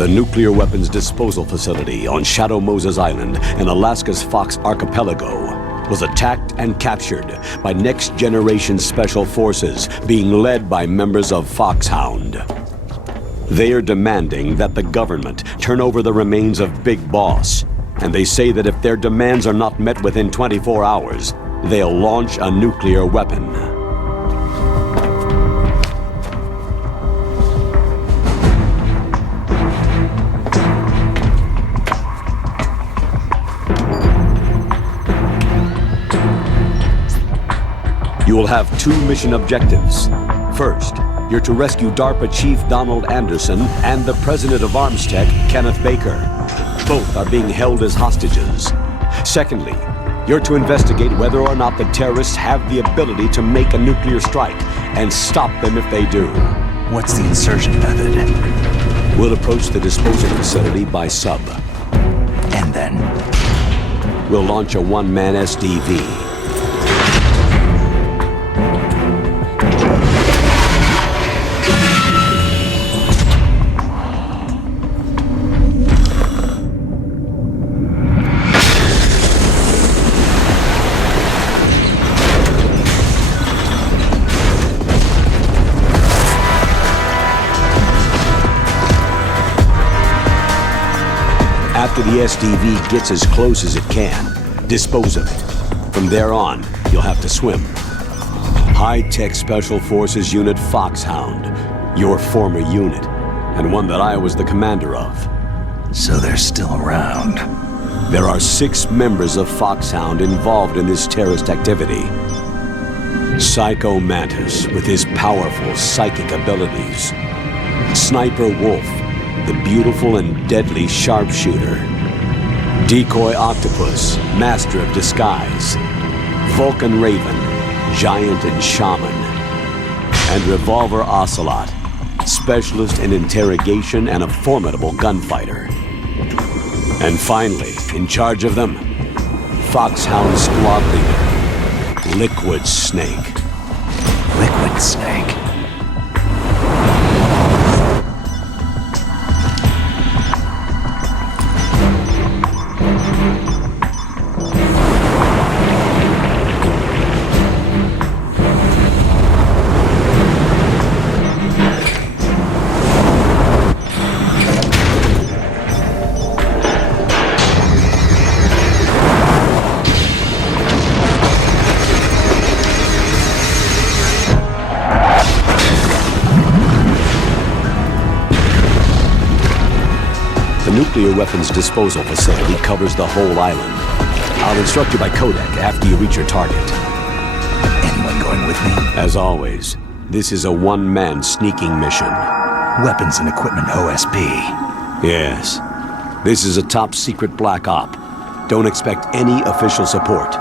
The nuclear weapons disposal facility on Shadow Moses Island in Alaska's Fox Archipelago was attacked and captured by next-generation special forces being led by members of Foxhound. They are demanding that the government turn over the remains of Big Boss, and they say that if their demands are not met within 24 hours, they'll launch a nuclear weapon. You will have two mission objectives. First, you're to rescue DARPA Chief Donald Anderson and the President of Armstech, Kenneth Baker. Both are being held as hostages. Secondly, you're to investigate whether or not the terrorists have the ability to make a nuclear strike and stop them if they do. What's the insertion method? We'll approach the disposal facility by sub. And then? We'll launch a one-man SDV. After the SDV gets as close as it can, dispose of it. From there on, you'll have to swim. High-Tech Special Forces Unit Foxhound, your former unit, and one that I was the commander of. So they're still around. There are 6 members of Foxhound involved in this terrorist activity. Psycho Mantis, with his powerful psychic abilities. Sniper Wolf, the beautiful and deadly sharpshooter. Decoy Octopus, master of disguise. Vulcan Raven, giant and shaman. And Revolver Ocelot, specialist in interrogation and a formidable gunfighter. And finally, in charge of them, Foxhound squad leader, Liquid Snake. Liquid Snake? The nuclear weapons disposal facility covers the whole island. I'll instruct you by codec after you reach your target. Anyone going with me? As always, this is a one-man sneaking mission. Weapons and equipment OSP. Yes. This is a top-secret black op. Don't expect any official support.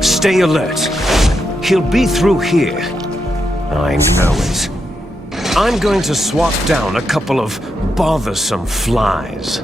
Stay alert. He'll be through here. I know it. I'm going to swat down a couple of bothersome flies.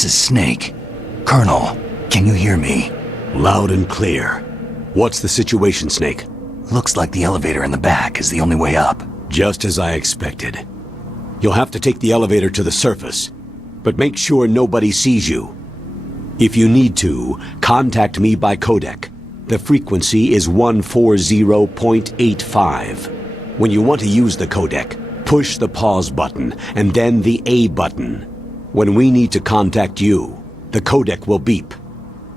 This is Snake. Colonel, can you hear me? Loud and clear. What's the situation, Snake? Looks like the elevator in the back is the only way up. Just as I expected. You'll have to take the elevator to the surface, but make sure nobody sees you. If you need to, contact me by codec. The frequency is 140.85. When you want to use the codec, push the pause button and then the A button. When we need to contact you, the codec will beep.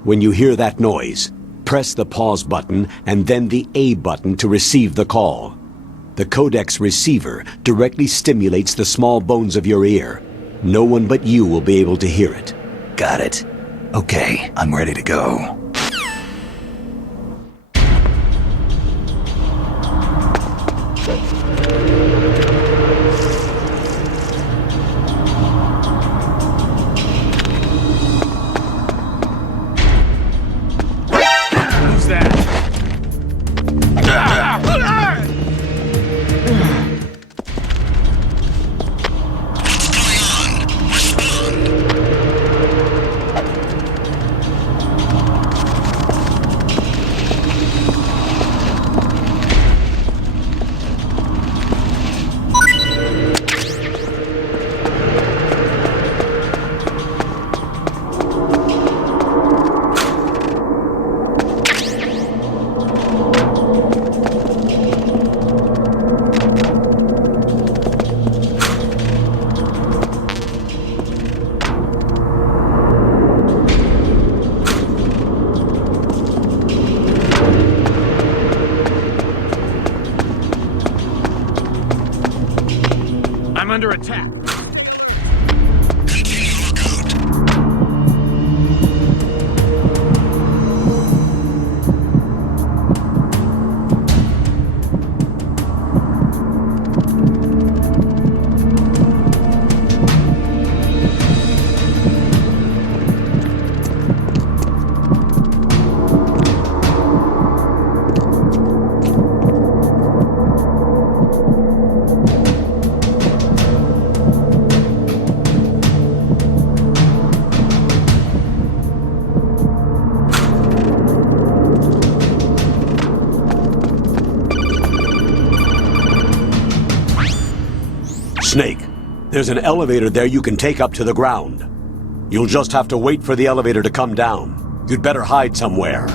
When you hear that noise, press the pause button and then the A button to receive the call. The codec's receiver directly stimulates the small bones of your ear. No one but you will be able to hear it. Got it. Okay, I'm ready to go. Who's that? I'm under attack. Snake, there's an elevator there you can take up to the ground. You'll just have to wait for the elevator to come down. You'd better hide somewhere.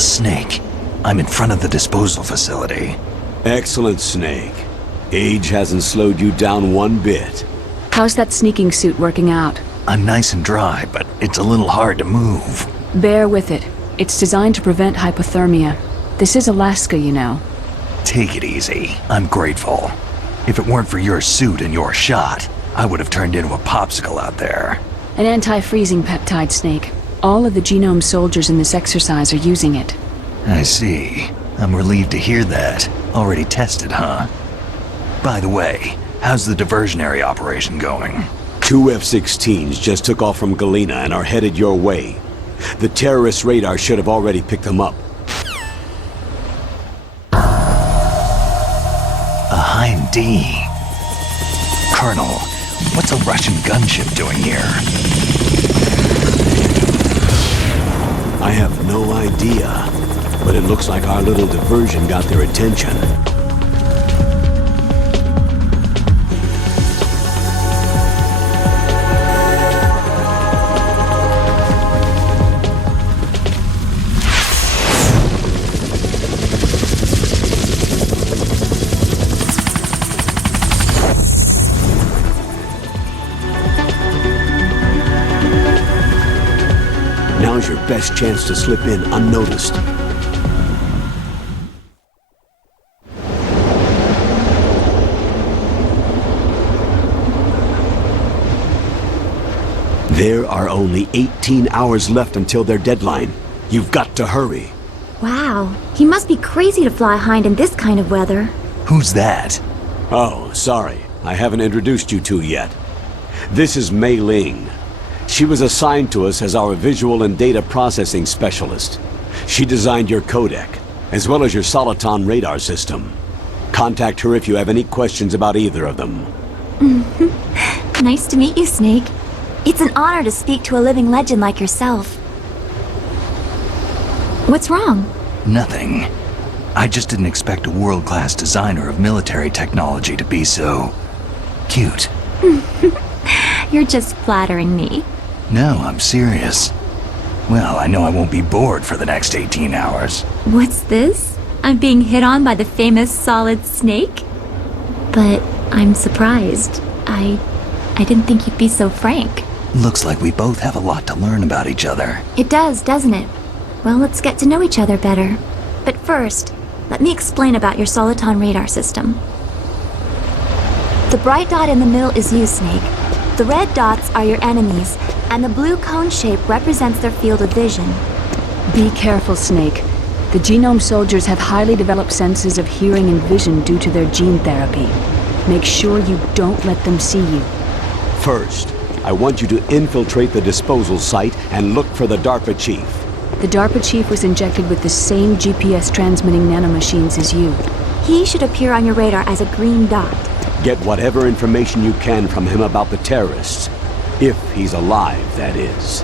Snake, I'm in front of the disposal facility. Excellent, Snake. Age hasn't slowed you down one bit. How's that sneaking suit working out? I'm nice and dry, but it's a little hard to move. Bear with it. It's designed to prevent hypothermia. This is Alaska, you know. Take it easy. I'm grateful. If it weren't for your suit and your shot, I would have turned into a popsicle out there. An anti-freezing peptide, Snake. All of the genome soldiers in this exercise are using it. I see. I'm relieved to hear that. Already tested, huh? By the way, how's the diversionary operation going? 2 F-16s just took off from Galena and are headed your way. The terrorist radar should have already picked them up. A Hind D. Colonel, what's a Russian gunship doing here? I have no idea, but it looks like our little diversion got their attention. Now's your best chance to slip in unnoticed. There are only 18 hours left until their deadline. You've got to hurry. Wow, he must be crazy to fly Hind in this kind of weather. Who's that? Oh, sorry. I haven't introduced you two yet. This is Mei Ling. She was assigned to us as our visual and data processing specialist. She designed your codec, as well as your Soliton radar system. Contact her if you have any questions about either of them. Nice to meet you, Snake. It's an honor to speak to a living legend like yourself. What's wrong? Nothing. I just didn't expect a world-class designer of military technology to be so... cute. You're just flattering me. No, I'm serious. Well, I know I won't be bored for the next 18 hours. What's this? I'm being hit on by the famous Solid Snake? But I'm surprised. I didn't think you'd be so frank. Looks like we both have a lot to learn about each other. It does, doesn't it? Well, let's get to know each other better. But first, let me explain about your Soliton radar system. The bright dot in the middle is you, Snake. The red dots are your enemies, and the blue cone shape represents their field of vision. Be careful, Snake. The genome soldiers have highly developed senses of hearing and vision due to their gene therapy. Make sure you don't let them see you. First, I want you to infiltrate the disposal site and look for the DARPA chief. The DARPA chief was injected with the same GPS transmitting nanomachines as you. He should appear on your radar as a green dot. Get whatever information you can from him about the terrorists. If he's alive, that is.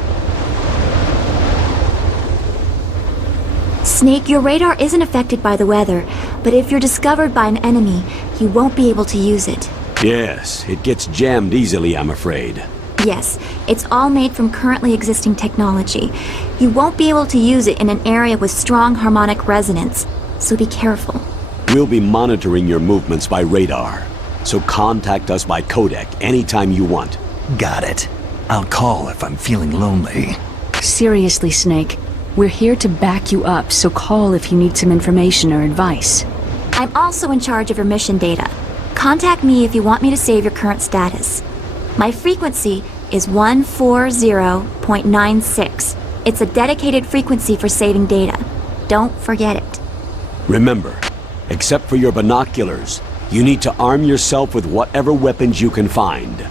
Snake, your radar isn't affected by the weather, but if you're discovered by an enemy, you won't be able to use it. Yes, it gets jammed easily, I'm afraid. Yes, it's all made from currently existing technology. You won't be able to use it in an area with strong harmonic resonance, so be careful. We'll be monitoring your movements by radar, so contact us by codec anytime you want. Got it. I'll call if I'm feeling lonely. Seriously, Snake. We're here to back you up, so call if you need some information or advice. I'm also in charge of your mission data. Contact me if you want me to save your current status. My frequency is 140.96. It's a dedicated frequency for saving data. Don't forget it. Remember, except for your binoculars, you need to arm yourself with whatever weapons you can find.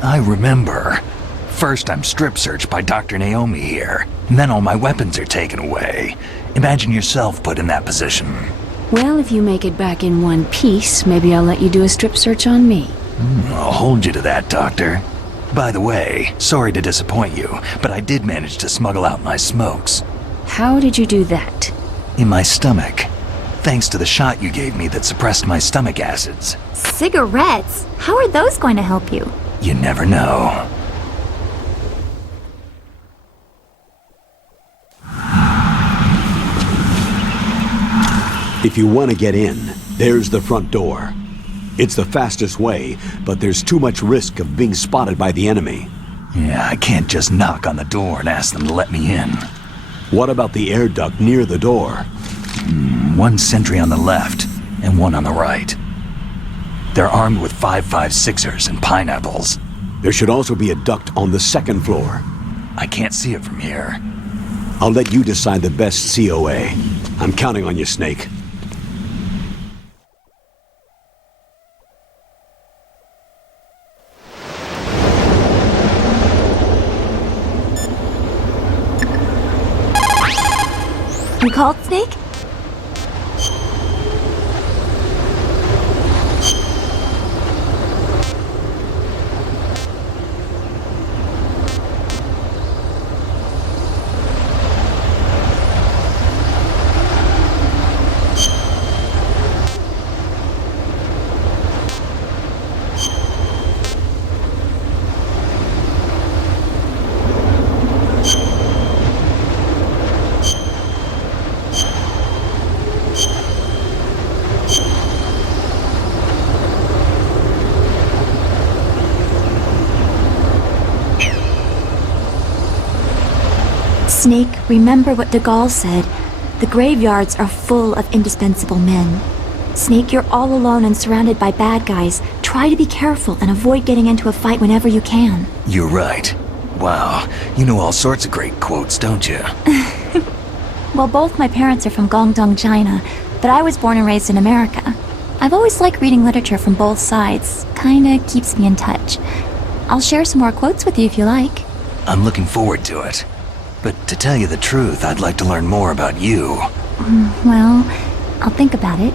I remember. First I'm strip searched by Dr. Naomi here, and then all my weapons are taken away. Imagine yourself put in that position. Well, if you make it back in one piece, maybe I'll let you do a strip search on me. I'll hold you to that, Doctor. By the way, sorry to disappoint you, but I did manage to smuggle out my smokes. How did you do that? In my stomach. Thanks to the shot you gave me that suppressed my stomach acids. Cigarettes? How are those going to help you? You never know. If you want to get in, there's the front door. It's the fastest way, but there's too much risk of being spotted by the enemy. Yeah, I can't just knock on the door and ask them to let me in. What about the air duct near the door? One sentry on the left and one on the right. They're armed with 5.56ers and pineapples. There should also be a duct on the second floor. I can't see it from here. I'll let you decide the best COA. I'm counting on you, Snake. You called, Snake? Snake, remember what de Gaulle said. The graveyards are full of indispensable men. Snake, you're all alone and surrounded by bad guys. Try to be careful and avoid getting into a fight whenever you can. You're right. Wow, you know all sorts of great quotes, don't you? Well, both my parents are from Guangdong, China, but I was born and raised in America. I've always liked reading literature from both sides. Kinda keeps me in touch. I'll share some more quotes with you if you like. I'm looking forward to it. But to tell you the truth, I'd like to learn more about you. Well, I'll think about it.